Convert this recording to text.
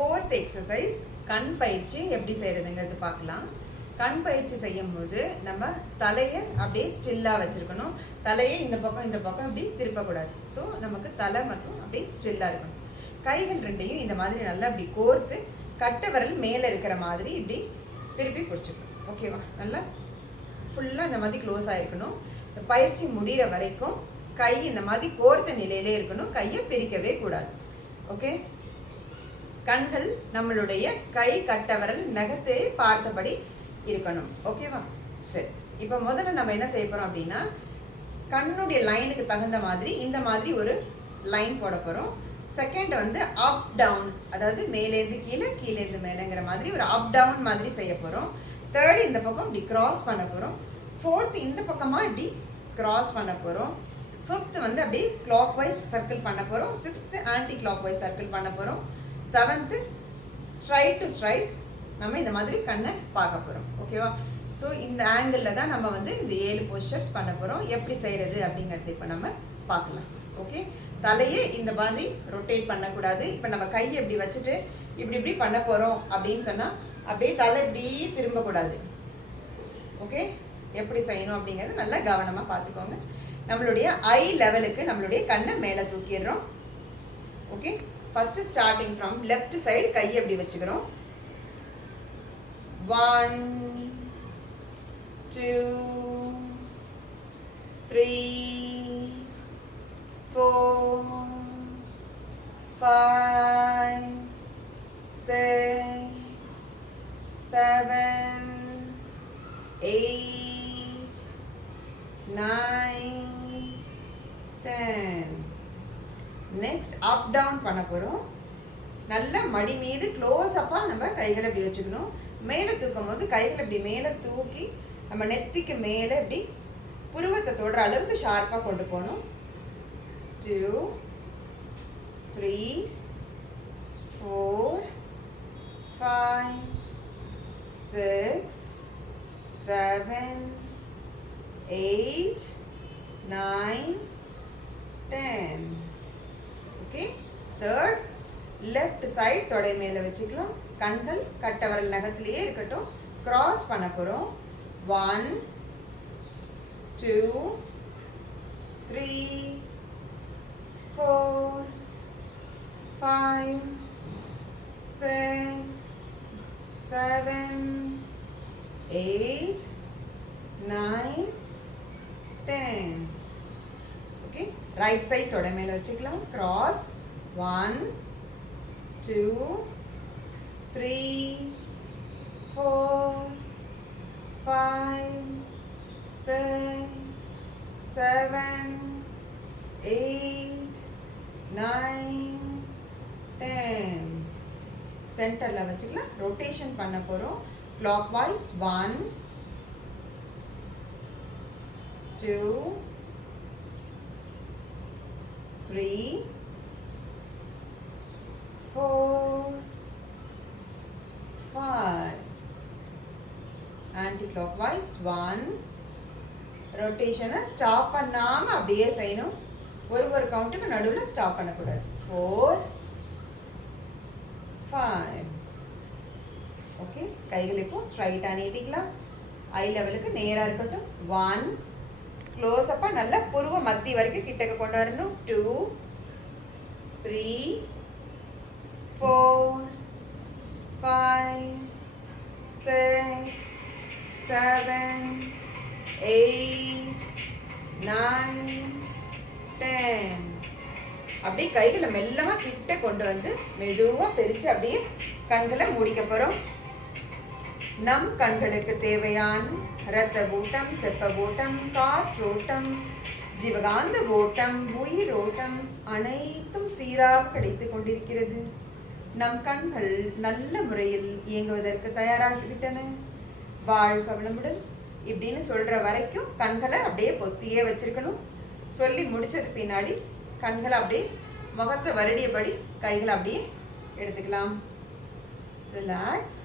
4th exercise கண் பயிற்சி எப்படி செய்கிறதுங்கிறது பார்க்கலாம். கண் பயிற்சி செய்யும்போது நம்ம தலையை அப்படியே ஸ்டில்லாக வச்சுருக்கணும். தலையை இந்த பக்கம் அப்படி திருப்பக்கூடாது. ஸோ நமக்கு தலை மட்டும் அப்படியே ஸ்டில்லாக இருக்கணும். கைகள் ரெண்டையும் இந்த மாதிரி நல்லா அப்படி கோர்த்து கட்டை விரல் மேலே இருக்கிற மாதிரி இப்படி திருப்பி பிடிச்சிக்கணும். ஓகேவா? நல்லா ஃபுல்லாக இந்த மாதிரி க்ளோஸ் ஆகிருக்கணும். பயிற்சி முடிகிற வரைக்கும் கை இந்த மாதிரி கோர்த்த நிலையிலே இருக்கணும். கையை பிரிக்கவே கூடாது. ஓகே? கண்கள் நம்மளுடைய கை கட்டை விரல் நகத்தை பார்த்தபடி இருக்கணும். ஓகேவா? சரி, இப்போ முதல்ல நம்ம என்ன செய்ய போகிறோம் அப்படின்னா, கண்ணுடைய லைனுக்கு தகுந்த மாதிரி இந்த மாதிரி ஒரு லைன் போட போகிறோம். செகண்ட் வந்து அப் டவுன், அதாவது மேலேருந்து கீழே கீழேருந்து மேலேங்கிற மாதிரி ஒரு அப் டவுன் மாதிரி செய்ய போகிறோம். தேர்டு இந்த பக்கம் இப்படி கிராஸ் பண்ண போகிறோம். ஃபோர்த்து இந்த பக்கமாக இப்படி கிராஸ் பண்ண போகிறோம். ஃபிஃப்த்து வந்து அப்படியே கிளாக் வைஸ் சர்க்கிள் பண்ண போகிறோம். Sixth anti clock wise circle பண்ண போகிறோம். செவன்த்து ஸ்ட்ரைட் டு ஸ்ட்ரைட் நம்ம இந்த மாதிரி கண்ணை பார்க்க போகிறோம். ஓகேவா? ஸோ இந்த ஆங்கிளில் தான் நம்ம வந்து இந்த 7 போஸ்டர்ஸ் பண்ண போகிறோம். எப்படி செய்கிறது அப்படிங்கிறது இப்போ நம்ம பார்க்கலாம். ஓகே? தலையே இந்த மாதிரி ரொட்டேட் பண்ணக்கூடாது. இப்போ நம்ம கையை இப்படி வச்சுட்டு இப்படி பண்ண போகிறோம் அப்படின்னு சொன்னால் அப்படியே தலை இப்படி திரும்பக்கூடாது. ஓகே? எப்படி செய்யணும் அப்படிங்கிறது நல்லா கவனமாக பார்த்துக்கோங்க. நம்மளுடைய ஐ லெவலுக்கு நம்மளுடைய கண்ணை மேலே தூக்கிடுறோம். Okay? First starting from left side கையை எப்படி வச்சுக்கிறோம். 1 2 3 4 5 6 7 8 9 10. நெக்ஸ்ட் அப் டவுன் பண்ண போகிறோம். நல்ல மடி மீது க்ளோஸ் அப்பாக நம்ம கைகளை இப்படி வச்சுக்கணும். மேலே தூக்கும் போது கைகளை இப்படி மேலே தூக்கி நம்ம நெத்திக்கு மேலே இப்படி புருவத்தை தொடுற அளவுக்கு ஷார்ப்பாக கொண்டு போகணும். 2 3 4 5 6 7 8 9 10. ஓகே? தேர்ட் லெஃப்ட் சைடு தொடை மேலே வச்சுக்கலாம். கண்கள் கட்டை விரல் நகத்திலேயே இருக்கட்டும். கிராஸ் பண்ண போகிறோம். 1 2 3 4 5 6 7 8 9 10. ஓகே? ரைட் சைடு தொடை மேலே வச்சுக்கலாம். கிராஸ் 1 2 3 4 5 6 7 8 9 10. சென்டரில் வச்சுக்கலாம். ரொட்டேஷன் பண்ண போகிறோம். Clock wise 1 2 3 4 5. Anti clock wise 1. ரொட்டேஷனை ஸ்டாப் பண்ணாமல் அப்படியே செய்யணும். ஒரு கவுண்ட்டுக்கு நடுவில் ஸ்டாப் பண்ணக்கூடாது. 4 5. ஓகே? கைகள் இப்போ ஸ்ட்ரைட்டாக நீட்டிக்கலாம். ஐ லெவலுக்கு நேராக இருக்கட்டும். 1 க்ளோஸ் அப்பாக நல்லா புருவ மத்தி வரைக்கும் கிட்டக்க கொண்டு வரணும். 2 3 4 5 6 7 8 9 10. அப்படியே கைகளை மெல்லமாக கிட்ட கொண்டு வந்து மெதுவாக பிரித்து அப்படியே கண்களை மூடிக்க போகிறோம். நம் கண்களுக்கு தேவையான இரத்த ஓட்டம், வெப்ப ஓட்டம், காற்றோட்டம், ஜீவகாந்த ஓட்டம், உயிர் ஓட்டம் அனைத்தும் சீராக கிடைத்து கொண்டிருக்கிறது. நம் கண்கள் நல்ல முறையில் இயங்குவதற்கு தயாராகிவிட்டன. வாழ்க வளமுடன் இப்படின்னு சொல்கிற வரைக்கும் கண்களை அப்படியே பொத்தியே வச்சிருக்கணும். சொல்லி முடிச்சது பின்னாடி கண்களை அப்படியே முகத்தை வருடியபடி கைகளை அப்படியே எடுத்துக்கலாம். ரிலாக்ஸ்.